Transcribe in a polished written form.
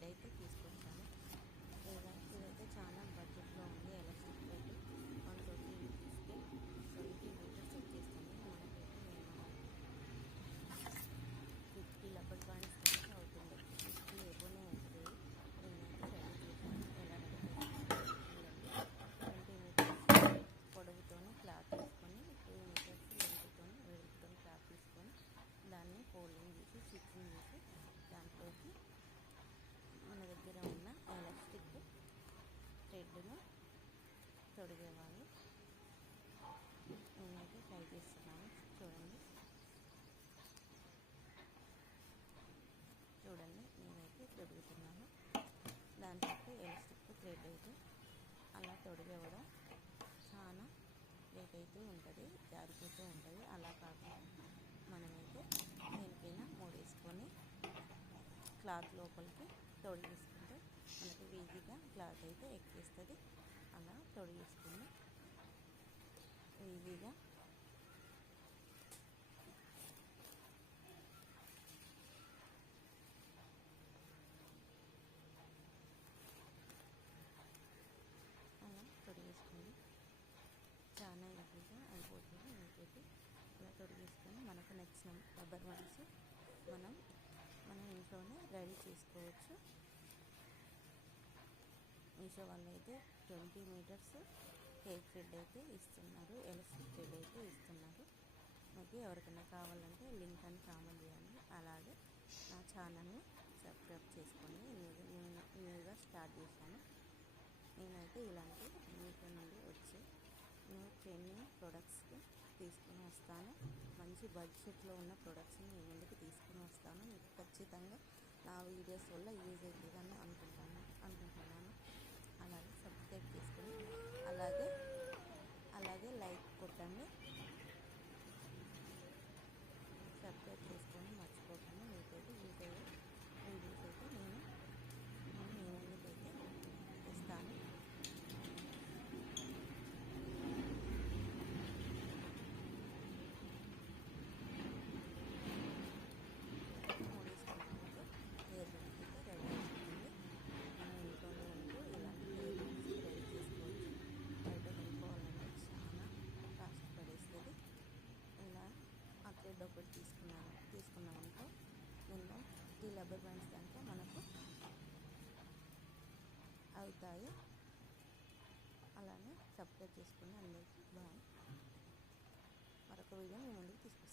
Thread అయితే తీసుకొచ్చాను. ఇదైతే చాలా బడ్జెట్లో ఉంది. ఎలాస్టిక్ థ్రెడ్ 120 రూపీస్కి 20 మీటర్స్ వచ్చేస్తుంది. మనకైతే నేను 50 రబ్బర్ బ్యాండ్స్ దాకా అవుతుంది. 50 ఎబోనే అవుతుంది. నేనైతే రెడీ చేశాను. ఎలా రెడీ చేస్తాను చూడండి. 20 మీటర్స్ పొడవుతోనే క్లాత్ తీసుకొని 2 మీటర్స్ లెంగ్త్తోని వెడల్పుతోని క్లాత్ తీసుకొని దాన్ని ఫోల్డింగ్ చేసి స్టిచ్చింగ్ చేసి దాంట్లోకి మన దగ్గర ఉన్న ఎలాస్టిక్ థ్రెడ్ను తొడిగేవాళ్ళు. నేనైతే ట్రై చేస్తున్నాను. చూడండి నేనైతే తొడుగుతున్నాను. దాంట్లో ఎలాస్టిక్ థ్రెడ్ అయితే అలా తొడిగేవడం చాలా లేట్ అవుతూ ఉంటుంది, జారిపోతూ ఉంటుంది. అలా కాకుండా మనమైతే దేనికైనా మూడేసుకొని క్లాత్ లోపలికి తొడిగేసుకుంటే మనకి ఈజీగా క్లాత్ అయితే ఎక్కేస్తుంది. అలా తొడిగేసుకుని ఈజీగా అలా తొడిగేసుకుని చాలా ఈజీగా అయిపోతుంది. ఇంకోటి ఇలా తొడిగేసుకొని మనకు నచ్చిన రబ్బర్ బ్యాండ్స్ మనం ఇంట్లోనే రెడీ చేసుకోవచ్చు. మీషో వాళ్ళు అయితే 20 మీటర్స్ హెయిర్ థ్రెడ్ అయితే ఇస్తున్నారు, ఎలాస్టిక్ థ్రెడ్ అయితే ఇస్తున్నారు. మీకు ఎవరికైనా కావాలంటే లింక్ అని కామెంట్ చేయండి. అలాగే నా ఛానల్ని సబ్స్క్రైబ్ చేసుకోండి. నేను న్యూగా స్టార్ట్ చేశాను. నేనైతే ఇలాంటి మీషో నుండి వచ్చే న్యూ ట్రెండింగ్ ప్రొడక్ట్స్కి తీసుకుని వస్తాను. మంచి బడ్జెట్లో ఉన్న ప్రొడక్ట్స్ని మీ ముందుకు తీసుకుని వస్తాను. మీకు ఖచ్చితంగా నా వీడియోస్ వల్ల యూజ్ అవుతుందని అనుకుంటున్నాను. అలాగే సబ్స్క్రైబ్ చేసుకుని అలాగే లైక్ కొట్టండి. సబ్స్క్రైబ్ చేసుకొని మర్చిపోకండి. మీకైతే వీడియోస్ అయితే నేను మీ ముందుకైతే ఇస్తాను. హెయిర్ బ్యాండ్స్ అయితే రెడీ అవుతుంది. మనం ఇంట్లోనే ఉంటూ ఇలాంటి హెయిర్ బ్యాండ్స్ రెడీ చేసుకోవచ్చు. బయట కొనుక్కోవాలంటే చాలా కాస్ట్ పడేస్తుంది. ఇలా ఆ థ్రెడ్ ఒకటి తీసుకున్నామనుకో మినిమం 50 రబ్బర్ బ్యాండ్స్ దాకా మనకు అవుతాయి. అలానే సబ్స్క్రైబ్ చేసుకుని అందరికీ బాయ్. మరొక వీడియో మీ ముందుకు తీసుకొస్తాను.